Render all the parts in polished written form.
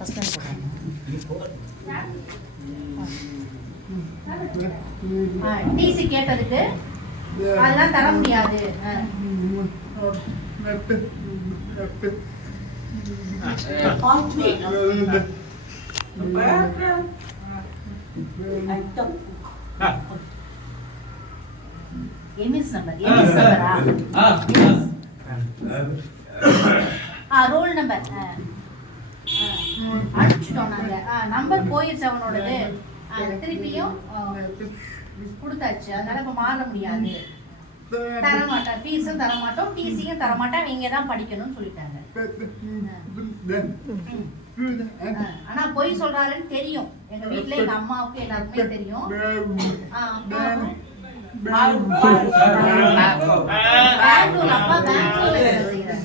First time DC கேட்டதுக்கு அதெல்லாம் தர முடியாது. எமிஸ் நம்பரா ரோல் நம்பர் அடிச்சிட்டோம் நாங்க. நம்பர் போயிடுச்சு அவனோடது. திருப்பியும் கொடுத்தாச்சு. அதனால இப்ப மாற முடியாது. தரமாட்டேன், ஃபீஸும் தரமாட்டோம், டிசியும் தரமாட்டேன், நீங்க தான் படிக்கணும்னு சொல்லிட்டாங்க. ஆனா பொய் சொல்றாருன்னு தெரியும். எங்க வீட்டுல எங்க அம்மாவுக்கு எல்லாருக்குமே தெரியும். பெங்களூர் அப்பா பெங்களூர்ல வேலை செய்யறாரு.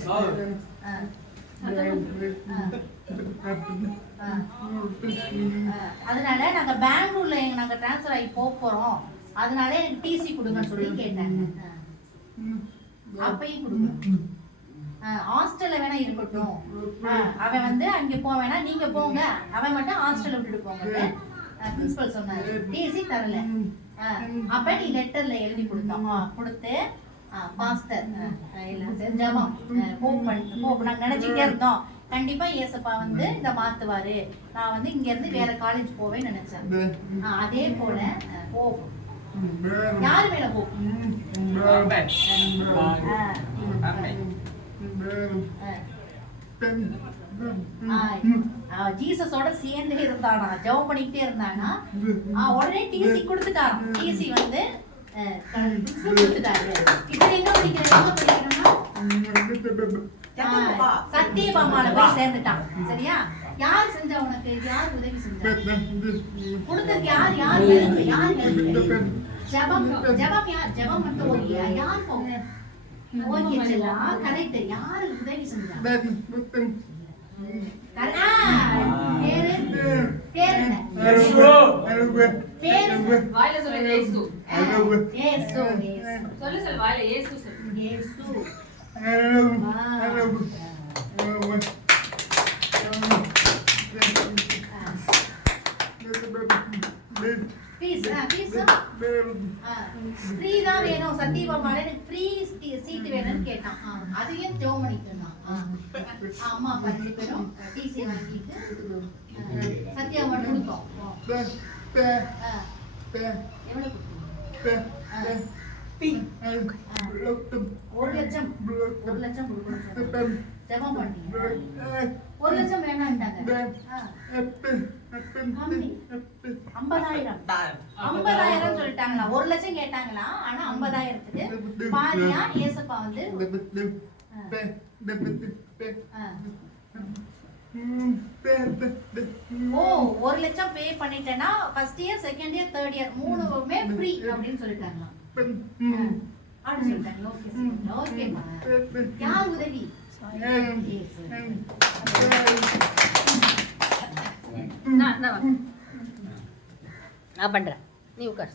அதனால நாங்க பெங்களூர்ல நாங்க டிரான்ஸ்ஃபர் ஆகி போறோம். அதனால எனக்கு டிசி கொடுங்கன்னு சொல்லி கேட்டாங்க. அப்பயும் கொடுங்க. ஹாஸ்டல்ல வேணா இருக்கட்டும், அவன் வந்து அங்க போக வேணாம், நீங்க போங்க, அவன் மட்டும் ஹாஸ்டல்ல விட்டுட்டு போங்க பிரின்சிபல் சொன்னாரு. டிசி தரல. அப்ப நீ லெட்டர்ல எழுதி கொடுத்தோம். கொடுத்து பாஸ்டர் எல்லாம் செஞ்சோம். போப் நாங்க நினைச்சுட்டே இருந்தோம், கண்டிப்பா ஏசப்பா வந்து இத மாத்துவாரு, நான் வந்து இங்க இருந்து வேற காலேஜ் போவேன்னு நினைச்சேன். அதே போல போப் யாரு மேல போப் ஜீசஸோட சேர்ந்தே இருந்தானா, ஜெபம் பண்ணிக்கிட்டே இருந்தானா. உடனே டிசி கொடுத்துட்டான். டிசி வந்து கொடுத்துட்டாரு. இப்ப எங்க படிக்கிறோம்னா சத்தியபாமால போய் சேர்ந்துட்டான். சரியா? யார் செஞ்சா உனக்கு? யார் உதவி செஞ்சா? கொடுத்ததுக்கு யார் யார் யார் ஜெபம் ஜெபம் யார்? ஜெபம் மட்டும் ஓகே. யார் போங்க ஓகே செல்லாம் கரெக்ட். யாரு உதவி செஞ்சா? பேரு பேரு பேரு வாயில சொல்லுங்க. இயேசு இயேசு சொல்லு சொல்லு வாயில இயேசு சொல்லு. இயேசு ஃபீஸ் ஃப்ரீ தான் வேணும். சத்தியபாமால எனக்கு ஃப்ரீ சீட் வேணும்னு கேட்டான். அதையும் ஜெபம் பண்ணிட்டு இருந்தான். அம்மா அப்பா 2 பேரும் டிசி வாங்கிட்டு சத்தியபாமா கொடுத்தோம். எவ்வளவு கொடுத்தோம்? 1 லட்சம் கொடுக்கணும். ஜெபம் பண்ணி 1 லட்சம் வேணான்ட்டாங்க. 50,000 சொல்லிட்டாங்களா? 1 லட்சம் கேட்டாங்களா? ஆனா 50,000க்கு பாதியா ஏசப்பா வந்து 1 லட்சம் பே பண்ணிட்டேன்னா first year, second year, third year 3மே ஃப்ரீ அப்படின்னு சொல்லிட்டாங்களா? அப்படி சொல்லிட்டாங்க. ஓகே ஓகேமா. யார் உதவி? நான் பண்றேன், நீ உட்கார்.